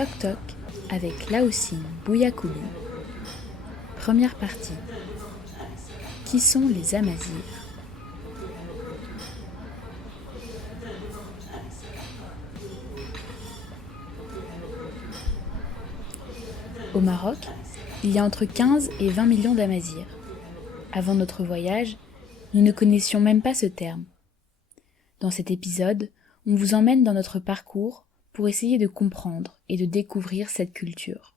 Toc Toc avec Laoussine Bouyakouli. Première partie. Qui sont les Amazirs? Au Maroc, il y a entre 15 et 20 millions d'Amazirs. Avant notre voyage, nous ne connaissions même pas ce terme. Dans cet épisode, on vous emmène dans notre parcours pour essayer de comprendre et de découvrir cette culture.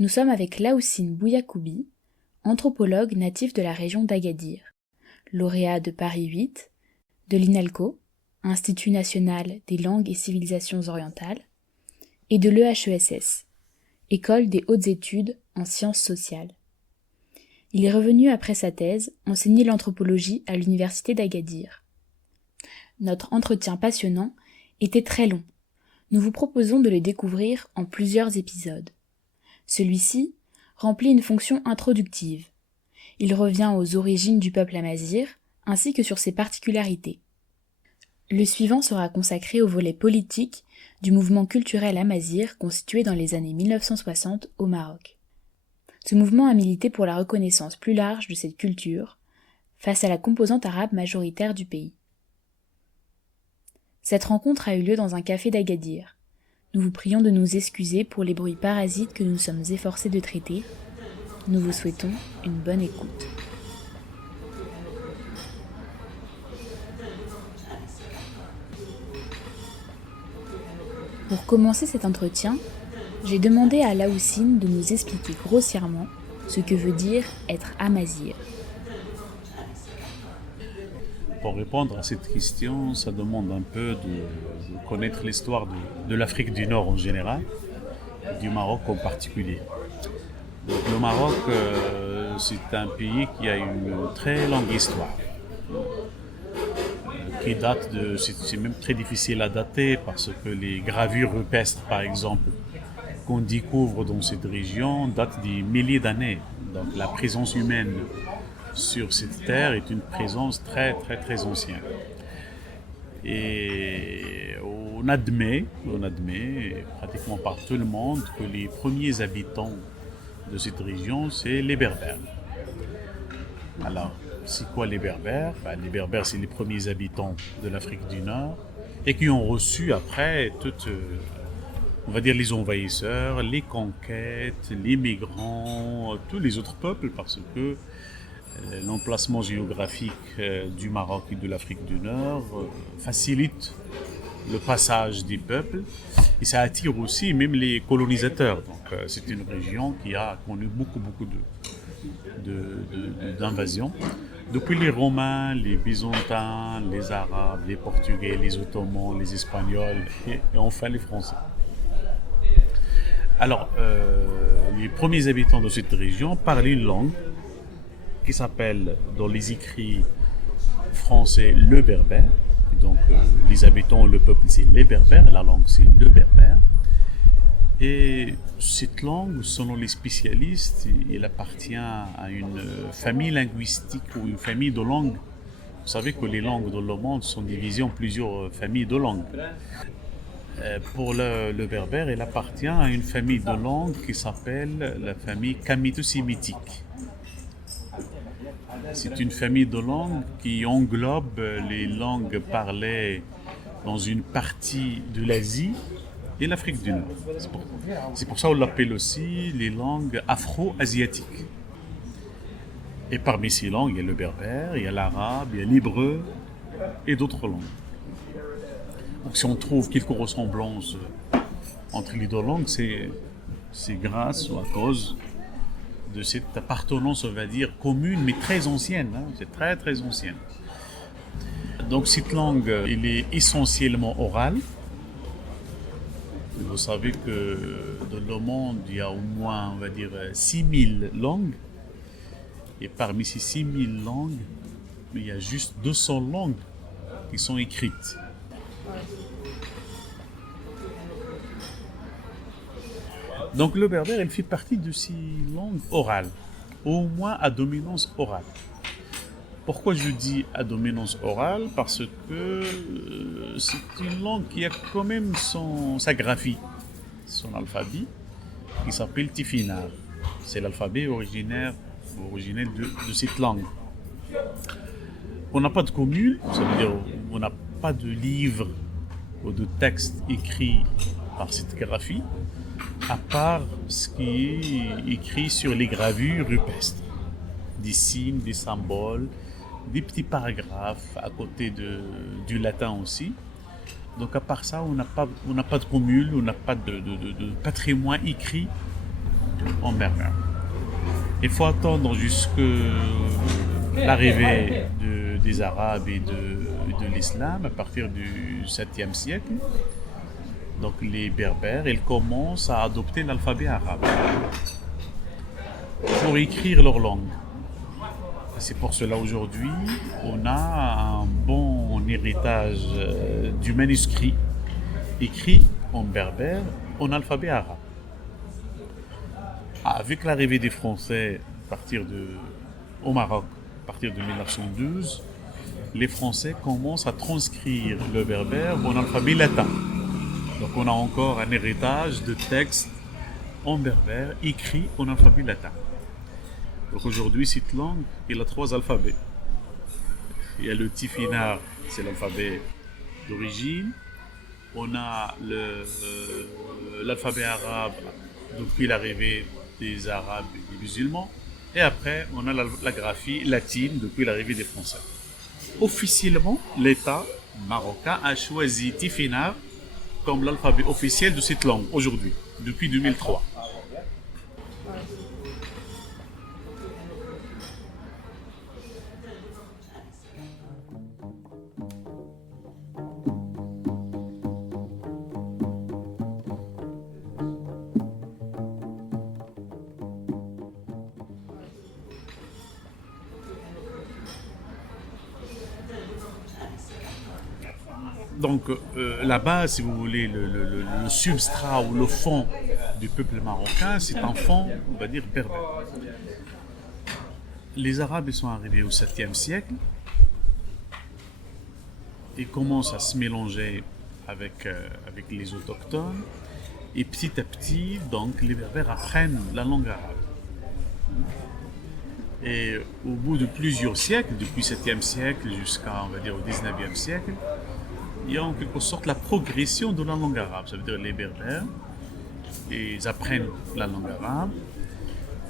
Nous sommes avec Laoussine Bouyakouli, anthropologue natif de la région d'Agadir, lauréat de Paris 8, de l'INALCO, Institut national des langues et civilisations orientales, et de l'EHESS, École des hautes études en sciences sociales. Il est revenu après sa thèse enseigner l'anthropologie à l'université d'Agadir. Notre entretien passionnant était très long. Nous vous proposons de le découvrir en plusieurs épisodes. Celui-ci remplit une fonction introductive. Il revient aux origines du peuple amazigh ainsi que sur ses particularités. Le suivant sera consacré au volet politique du mouvement culturel amazigh constitué dans les années 1960 au Maroc. Ce mouvement a milité pour la reconnaissance plus large de cette culture face à la composante arabe majoritaire du pays. Cette rencontre a eu lieu dans un café d'Agadir. Nous vous prions de nous excuser pour les bruits parasites que nous sommes efforcés de traiter. Nous vous souhaitons une bonne écoute. Pour commencer cet entretien, j'ai demandé à Laoussine de nous expliquer grossièrement ce que veut dire être amazigh. Pour répondre à cette question, ça demande un peu de connaître l'histoire de l'Afrique du Nord en général, et du Maroc en particulier. Donc, le Maroc, c'est un pays qui a une très longue histoire, qui date c'est même très difficile à dater parce que les gravures rupestres, par exemple, qu'on découvre dans cette région datent des milliers d'années. Donc la présence humaine sur cette terre est une présence très très très ancienne. Et on admet pratiquement par tout le monde que les premiers habitants de cette région, c'est les Berbères. Alors, c'est quoi les Berbères? Les Berbères, c'est les premiers habitants de l'Afrique du Nord et qui ont reçu après toutes, on va dire, les envahisseurs, les conquêtes, les migrants, tous les autres peuples, parce que l'emplacement géographique du Maroc et de l'Afrique du Nord facilite le passage des peuples et ça attire aussi même les colonisateurs. Donc c'est une région qui a connu beaucoup d'invasions. Depuis les Romains, les Byzantins, les Arabes, les Portugais, les Ottomans, les Espagnols et enfin les Français. Alors, les premiers habitants de cette région parlaient une langue qui s'appelle dans les écrits français le berbère. Donc les habitants, le peuple, c'est les berbères, la langue c'est le berbère. Et cette langue, selon les spécialistes, elle appartient à une famille linguistique ou une famille de langues. Vous savez que les langues dans le monde sont divisées en plusieurs familles de langues. Pour le berbère, elle appartient à une famille de langues qui s'appelle la famille camito-sémitique. C'est une famille de langues qui englobe les langues parlées dans une partie de l'Asie et l'Afrique du Nord. C'est pour ça qu'on l'appelle aussi les langues afro-asiatiques. Et parmi ces langues, il y a le berbère, il y a l'arabe, il y a l'hébreu et d'autres langues. Donc si on trouve quelques ressemblances entre les deux langues, c'est grâce ou à cause de cette appartenance, on va dire, commune, mais très ancienne. C'est très très ancienne. Donc cette langue, elle est essentiellement orale. Vous savez que dans le monde, il y a au moins, on va dire, 6000 langues. Et parmi ces 6000 langues, il y a juste 200 langues qui sont écrites. Donc le berbère, il fait partie de ces langues orales, au moins à dominance orale. Pourquoi je dis à dominance orale? Parce que c'est une langue qui a quand même sa graphie. son alphabet qui s'appelle Tifinagh. C'est l'alphabet originel de cette langue. On n'a pas de commune, ça veut dire on n'a pas de livre ou de texte écrit par cette graphie, à part ce qui est écrit sur les gravures rupestres. Des signes, des symboles, des petits paragraphes à côté du latin aussi. Donc à part ça, on n'a pas de commune, on n'a pas de patrimoine écrit en berbère. Il faut attendre jusqu'à l'arrivée des Arabes et de l'islam à partir du 7e siècle. Donc les Berbères, ils commencent à adopter l'alphabet arabe pour écrire leur langue. C'est pour cela aujourd'hui, on a un bon héritage du manuscrit écrit en berbère en alphabet arabe. Avec l'arrivée des Français au Maroc, à partir de 1912, les Français commencent à transcrire le berbère en alphabet latin. Donc on a encore un héritage de textes en berbère écrits en alphabet latin. Donc aujourd'hui, cette langue, il a 3 alphabets. Il y a le Tifinagh, c'est l'alphabet d'origine. On a l'alphabet arabe depuis l'arrivée des Arabes et des musulmans. Et après, on a la graphie latine depuis l'arrivée des Français. Officiellement, l'État marocain a choisi Tifinagh comme l'alphabet officiel de cette langue aujourd'hui, depuis 2003. Donc là-bas, si vous voulez, le substrat ou le fond du peuple marocain, c'est un fond, on va dire, berbère. Les Arabes ils sont arrivés au 7e siècle et commencent à se mélanger avec les autochtones. Et petit à petit, donc, les Berbères apprennent la langue arabe. Et au bout de plusieurs siècles, depuis le 7e siècle jusqu'à, on va dire, au 19e siècle, il y a en quelque sorte la progression de la langue arabe. Ça veut dire les Berbères, ils apprennent la langue arabe.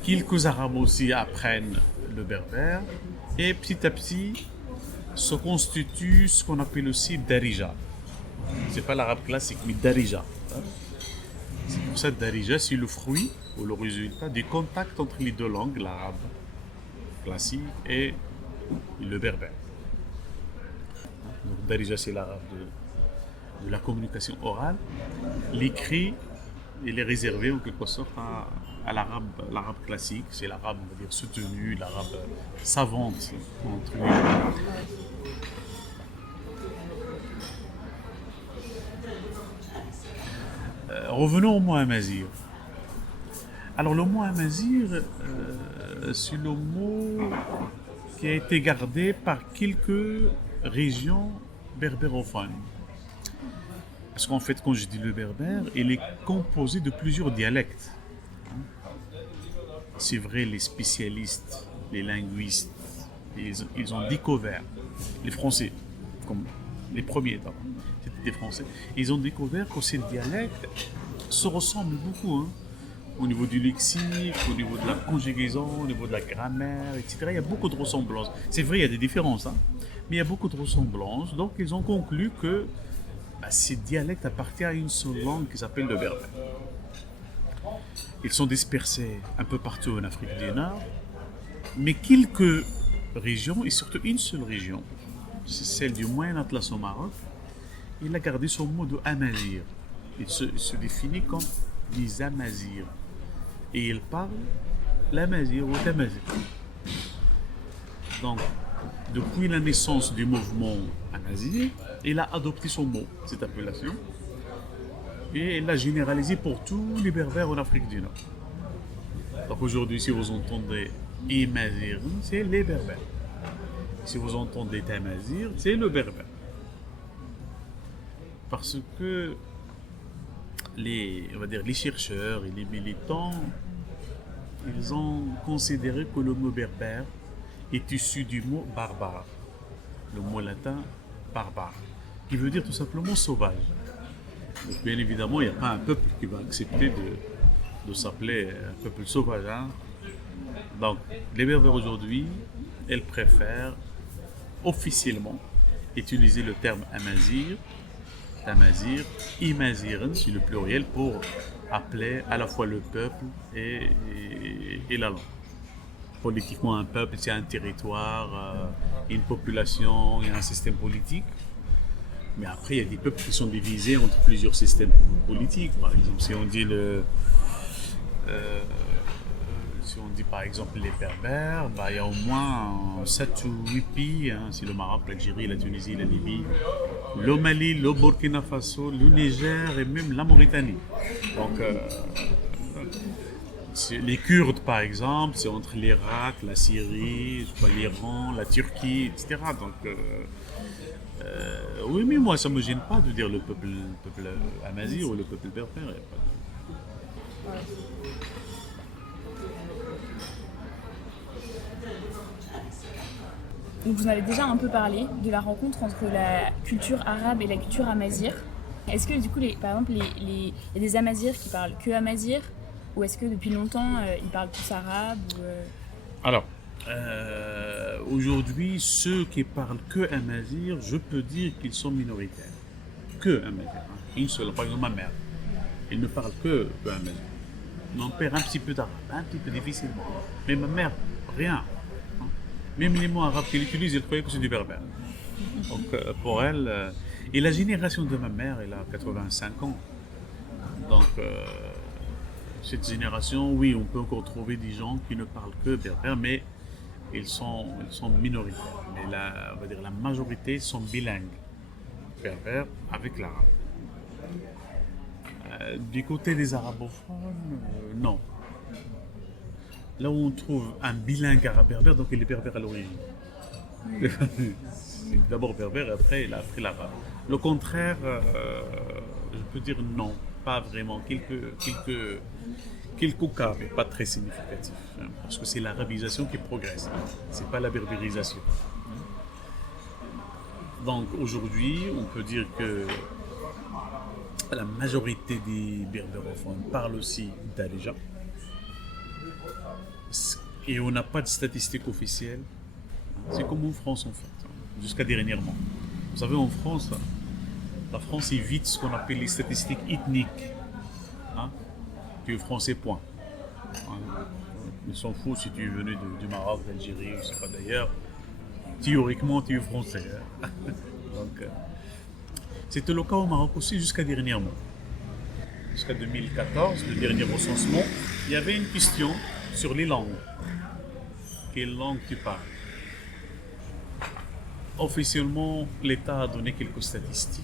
Quelques Arabes aussi apprennent le berbère. Et petit à petit, se constitue ce qu'on appelle aussi Darija. C'est pas l'arabe classique, mais Darija. C'est pour ça que Darija, c'est le fruit ou le résultat du contact entre les deux langues, l'arabe classique et le berbère. Donc Darija, c'est l'arabe de la communication orale. L'écrit, il est réservé en quelque sorte à l'arabe classique. C'est l'arabe, on va dire, soutenu, l'arabe savante, entre guillemets. Revenons au mot amazir. Alors le mot amazir, c'est le mot qui a été gardé par quelques régions berbérophones. Parce qu'en fait, quand je dis le berbère, il est composé de plusieurs dialectes. C'est vrai, les spécialistes, les linguistes, ils ont découvert, les Français, comme les premiers temps, c'était des Français, ils ont découvert que ces dialectes se ressemblent beaucoup, au niveau du lexique, au niveau de la conjugaison, au niveau de la grammaire, etc. Il y a beaucoup de ressemblances. C'est vrai, il y a des différences, mais il y a beaucoup de ressemblances. Donc, ils ont conclu que ces dialectes appartiennent à une seule langue qui s'appelle le berbère. Ils sont dispersés un peu partout en Afrique du Nord, mais quelques régions, et surtout une seule région, c'est celle du Moyen Atlas au Maroc, il a gardé son mot de amazir. Il se définit comme des amazirs. Et il parle l'amazir ou tamazir. Donc, depuis la naissance du mouvement amazir, il a adopté son mot, cette appellation, et il l'a généralisé pour tous les berbères en Afrique du Nord. Donc aujourd'hui, si vous entendez amazir, c'est les berbères. Si vous entendez tamazir, c'est le berbère. Parce que on va dire, les chercheurs et les militants, ils ont considéré que le mot berbère est issu du mot barbare, le mot latin barbare, qui veut dire tout simplement sauvage. Donc, bien évidemment, il n'y a pas un peuple qui va accepter de s'appeler un peuple sauvage. Hein. Donc, les Berbères aujourd'hui, elles préfèrent officiellement utiliser le terme Amazir, Imaziren, c'est le pluriel, pour appeler à la fois le peuple et la langue. Politiquement, un peuple, c'est un territoire, une population, il y a un système politique. Mais après, il y a des peuples qui sont divisés entre plusieurs systèmes politiques. Par exemple, si on dit par exemple les Berbères, il y a au moins 7 ou 8 pays, hein, si le Maroc, l'Algérie, la Tunisie, la Libye, le Mali, le Burkina Faso, le Niger et même la Mauritanie. Donc, les Kurdes, par exemple, c'est entre l'Irak, la Syrie, l'Iran, la Turquie, etc. Donc, oui, mais moi, ça ne me gêne pas de dire le peuple amazigh ou le peuple berbère. Donc vous en avez déjà un peu parlé de la rencontre entre la culture arabe et la culture amazigh. Est-ce que du coup, par exemple, il y a des amazirs qui parlent que amazigh, ou est-ce que depuis longtemps ils parlent tous arabe Alors, aujourd'hui, ceux qui parlent que amazigh, je peux dire qu'ils sont minoritaires. Que amazigh. Hein. Une seule, par exemple ma mère, elle ne parle que amazigh. Mon père un petit peu d'arabe, un petit peu difficilement. Mais ma mère, rien. Même les mots arabes qu'elle utilise, elle croyait que c'est du berbère. Donc pour elle, et la génération de ma mère, elle a 85 ans. Donc cette génération, oui, on peut encore trouver des gens qui ne parlent que berbère, mais ils sont minoritaires. Mais on va dire la majorité sont bilingues, berbère avec l'arabe. Du côté des arabophones, non. Là où on trouve un bilingue arabe-berbère, donc il est berbère à l'origine. C'est d'abord berbère et après il a appris l'arabe. Le contraire, je peux dire non, pas vraiment. Quelques cas, mais pas très significatifs. Hein, parce que c'est l'arabisation qui progresse, c'est pas la berbérisation. Donc aujourd'hui, on peut dire que la majorité des berbérophones parlent aussi darija. Et on n'a pas de statistiques officielles. C'est comme en France en fait, jusqu'à dernièrement. Vous savez, en France, la France évite ce qu'on appelle les statistiques ethniques. Hein? Tu es français, point. Ils s'en foutent si tu es venu du Maroc, d'Algérie, je ne sais pas d'ailleurs. Théoriquement, tu es français. Hein? Donc, c'était le cas au Maroc aussi jusqu'à dernièrement. Jusqu'à 2014, le dernier recensement, il y avait une question sur les langues. Quelle langue tu parles? Officiellement, l'État a donné quelques statistiques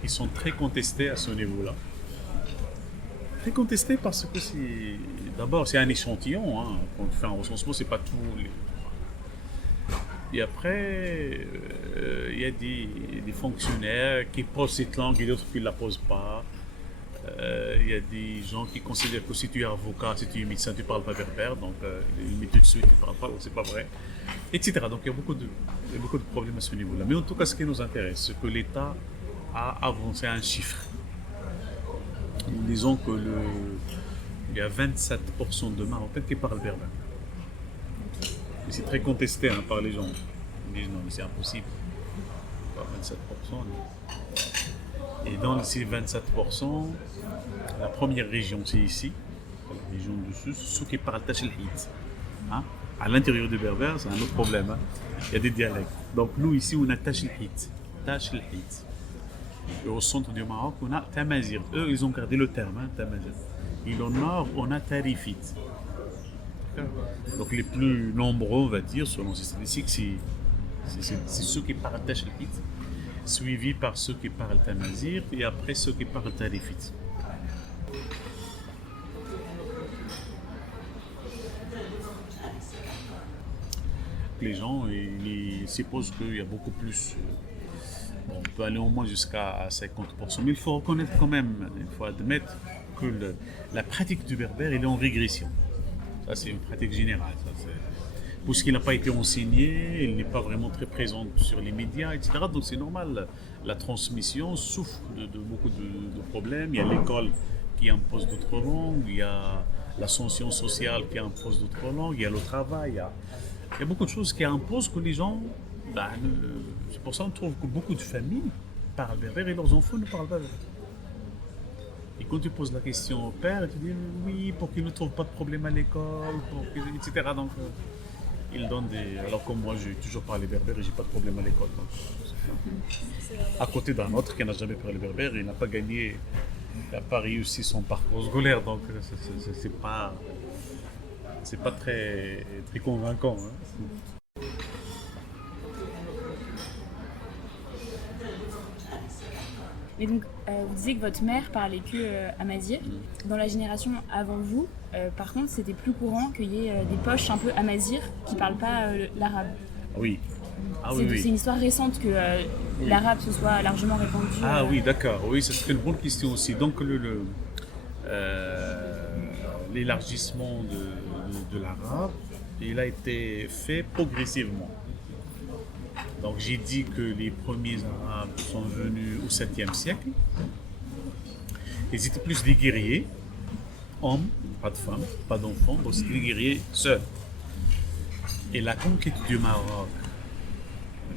qui sont très contestées à ce niveau-là. Très contestées parce que d'abord c'est un échantillon. Hein. Quand tu fais un recensement, c'est pas tout. Et après, il y a des fonctionnaires qui posent cette langue et d'autres qui ne la posent pas. Il y a des gens qui considèrent que si tu es avocat, si tu es médecin, tu ne parles pas berbère, donc ils mettent tout de suite, tu ne parles pas, donc c'est pas vrai, etc. Donc il y a beaucoup de problèmes à ce niveau-là. Mais en tout cas, ce qui nous intéresse, c'est que l'État a avancé un chiffre. Nous disons il y a 27% de Marocains qui parlent berbère. Et c'est très contesté hein, par les gens. Ils disent non, mais c'est impossible. Pas 27%. Non. Et dans ces 27%, la première région, c'est ici, la région du sud, ceux qui parlent Tachelhit. Hein? À l'intérieur du berbère, c'est un autre problème. Hein? Il y a des dialectes. Donc nous, ici, on a Tachelhit. Et au centre du Maroc, on a Tamazir. Eux, ils ont gardé le terme, hein, Tamazir. Et au nord, on a Tarifit. Donc les plus nombreux, on va dire, selon ces statistiques, c'est ceux qui parlent Tachelhit, suivis par ceux qui parlent Tamazir, et après ceux qui parlent Tarifit. Les gens ils supposent qu'il y a beaucoup plus. Bon, peut aller au moins jusqu'à 50%. Mais il faut reconnaître quand même, il faut admettre que la pratique du berbère, elle est en régression. Ça, c'est une pratique générale. Puisqu'il n'a pas été enseigné, il n'est pas vraiment très présent sur les médias, etc. Donc c'est normal, la transmission souffre de beaucoup de problèmes. Il y a l'école qui impose d'autres langues, il y a l'ascension sociale qui impose d'autres langues, il y a le travail, il y a beaucoup de choses qui imposent que les gens... c'est pour ça qu'on trouve que beaucoup de familles parlent berbère et leurs enfants ne parlent pas berbère. Et quand tu poses la question au père, il te dit oui, pour qu'il ne trouve pas de problème à l'école, etc. Donc, il donne des... Alors comme moi, j'ai toujours parlé berbère et j'ai pas de problème à l'école. Donc, à côté d'un autre qui n'a jamais parlé berbère, il n'a pas gagné, il n'a pas réussi son parcours scolaire. Donc, c'est pas très, très convaincant. Hein. Et donc, vous disiez que votre mère parlait que amazigh. Dans la génération avant vous, par contre, c'était plus courant qu'il y ait des poches un peu amazigh qui ne parlent pas l'arabe. Oui. C'est une histoire récente que l'arabe se soit largement répandu. Ah oui, d'accord. Oui, c'est une bonne question aussi. Donc, l'élargissement de l'arabe, il a été fait progressivement. Donc j'ai dit que les premiers Arabes sont venus au 7e siècle. Ils étaient plus des guerriers, hommes, pas de femmes, pas d'enfants, donc c'était des guerriers seuls. Et la conquête du Maroc,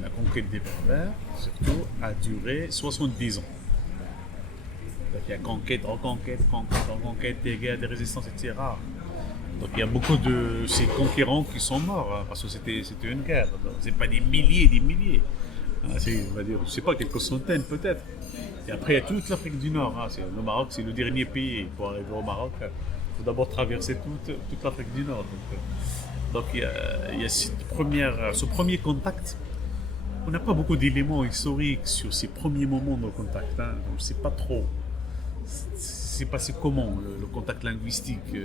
la conquête des Berbères, surtout, a duré 70 ans. Donc il y a conquête, reconquête, des guerres, des résistances, etc. Donc il y a beaucoup de ces conquérants qui sont morts, hein, parce que c'était une guerre. Ce n'est pas des milliers, on va dire, je ne sais pas, quelques centaines peut-être. Et après, il y a toute l'Afrique du Nord. Hein. Le Maroc, c'est le dernier pays. Pour arriver au Maroc, il faut d'abord traverser toute l'Afrique du Nord. Donc il y a ce premier contact. On n'a pas beaucoup d'éléments historiques sur ces premiers moments de contact. Hein. Donc c'est pas trop. C'est passé comment, le contact linguistique.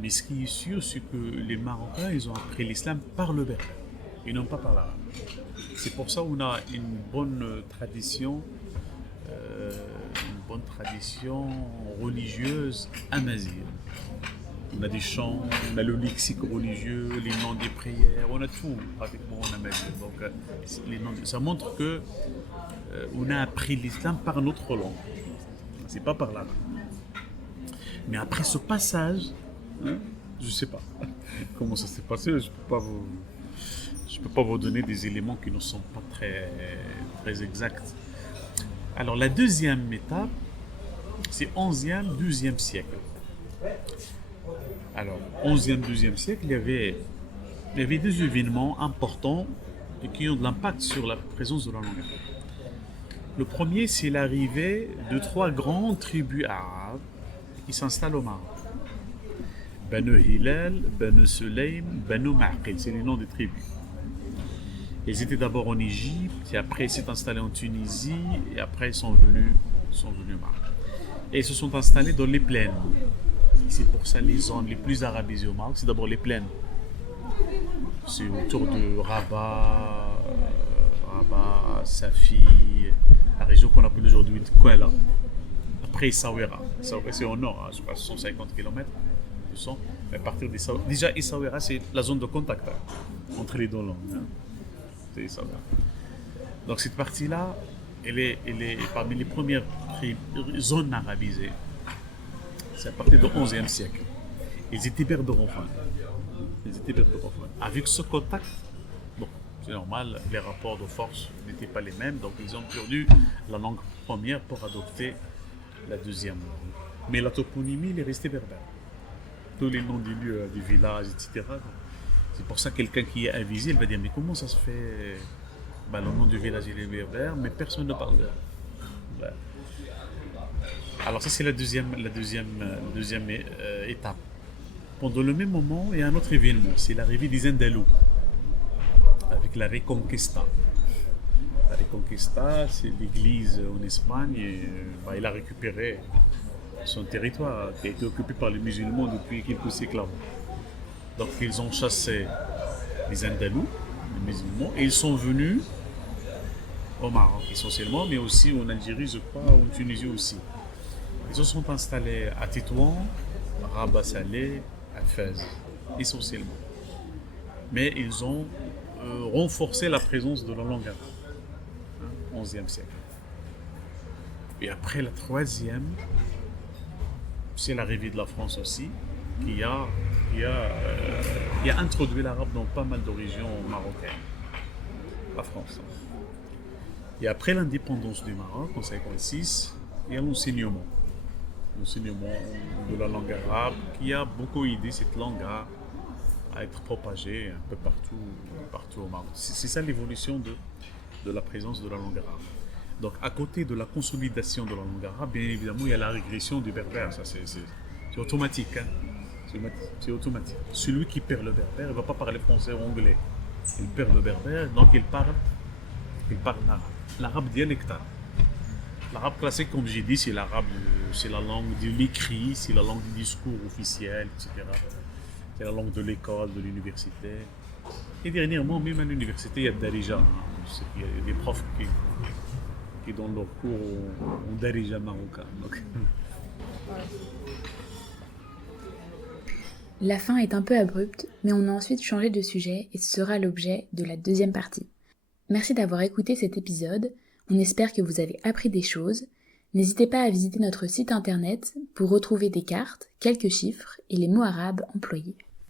Mais ce qui est sûr, c'est que les Marocains, ils ont appris l'islam par le berbère, et non pas par l'arabe. C'est pour ça qu'on a une bonne tradition religieuse amazigh. On a des chants, on a le lexique religieux, les noms des prières, on a tout pratiquement en amazigh. Donc, ça montre que on a appris l'islam par notre langue. C'est pas par l'arabe. Mais après ce passage, je ne sais pas comment ça s'est passé, je peux pas vous donner des éléments qui ne sont pas très, très exacts. Alors la deuxième étape, c'est 11e, 12e siècle. Alors, 11e, 12e siècle, il y avait des événements importants et qui ont de l'impact sur la présence de la langue arabe. Le premier, c'est l'arrivée de 3 grandes tribus arabes qui s'installent au Maroc. Banu Hilal, Banu Sulaym, Banu Ma'qil, c'est les noms des tribus. Ils étaient d'abord en Égypte, et après ils s'est installés en Tunisie, et après ils sont venus au Maroc. Et ils se sont installés dans les plaines. C'est pour ça les zones les plus arabisées au Maroc, c'est d'abord les plaines. C'est autour de Rabat, Safi, la région qu'on appelle aujourd'hui Kouala. Après Essaouira. Essaouira, c'est au nord, je crois 150 km. À partir d'Essaouira. Déjà, Essaouira, c'est la zone de contact entre les deux langues. Hein. C'est Essaouira. Donc, cette partie-là, elle est parmi les premières zones arabisées. C'est à partir du XIe siècle. Ils étaient berbérophones. Avec ce contact, bon, c'est normal, les rapports de force n'étaient pas les mêmes, donc ils ont perdu la langue première pour adopter la deuxième langue. Mais la toponymie, elle est restée berbère. Tous les noms des lieux, des villages, etc. C'est pour ça que quelqu'un qui est avisé, il va dire, mais comment ça se fait? Le nom du village il est berbère, mais personne ne parle berbère. Ouais. Alors ça c'est la deuxième étape. Pendant le même moment, il y a un autre événement, c'est l'arrivée des Andalous, avec la Reconquista. La Reconquista, c'est l'église en Espagne, et il a récupéré son territoire qui a été occupé par les musulmans depuis quelques siècles avant. Donc ils ont chassé les Andalous, les musulmans, et ils sont venus au Maroc essentiellement, mais aussi en Algérie, je crois, en Tunisie aussi. Ils se sont installés à Tétouan, à Rabat Salé, à Fès, essentiellement. Mais ils ont renforcé la présence de la langue arabe, hein, 11e siècle. Et après la troisième, c'est l'arrivée de la France aussi, qui a introduit l'arabe dans pas mal de régions marocaines. La France. Et après l'indépendance du Maroc, en 1956, il y a l'enseignement de la langue arabe qui a beaucoup aidé cette langue à être propagée un peu partout au Maroc. C'est ça l'évolution de la présence de la langue arabe. Donc à côté de la consolidation de la langue arabe, bien évidemment, il y a la régression du berbère. Ça, c'est automatique. Hein? C'est automatique. Celui qui perd le berbère, il ne va pas parler français ou anglais. Il perd le berbère, donc il parle l'arabe. L'arabe dialectal. L'arabe classique, comme j'ai dit, c'est l'arabe, c'est la langue de l'écrit, c'est la langue du discours officiel, etc. C'est la langue de l'école, de l'université. Et dernièrement, même à l'université, il y a Darija. Il y a des profs qui donnent leur cours au Darija marocain. Donc. La fin est un peu abrupte, mais on a ensuite changé de sujet et ce sera l'objet de la deuxième partie. Merci d'avoir écouté cet épisode, on espère que vous avez appris des choses. N'hésitez pas à visiter notre site internet pour retrouver des cartes, quelques chiffres et les mots arabes employés.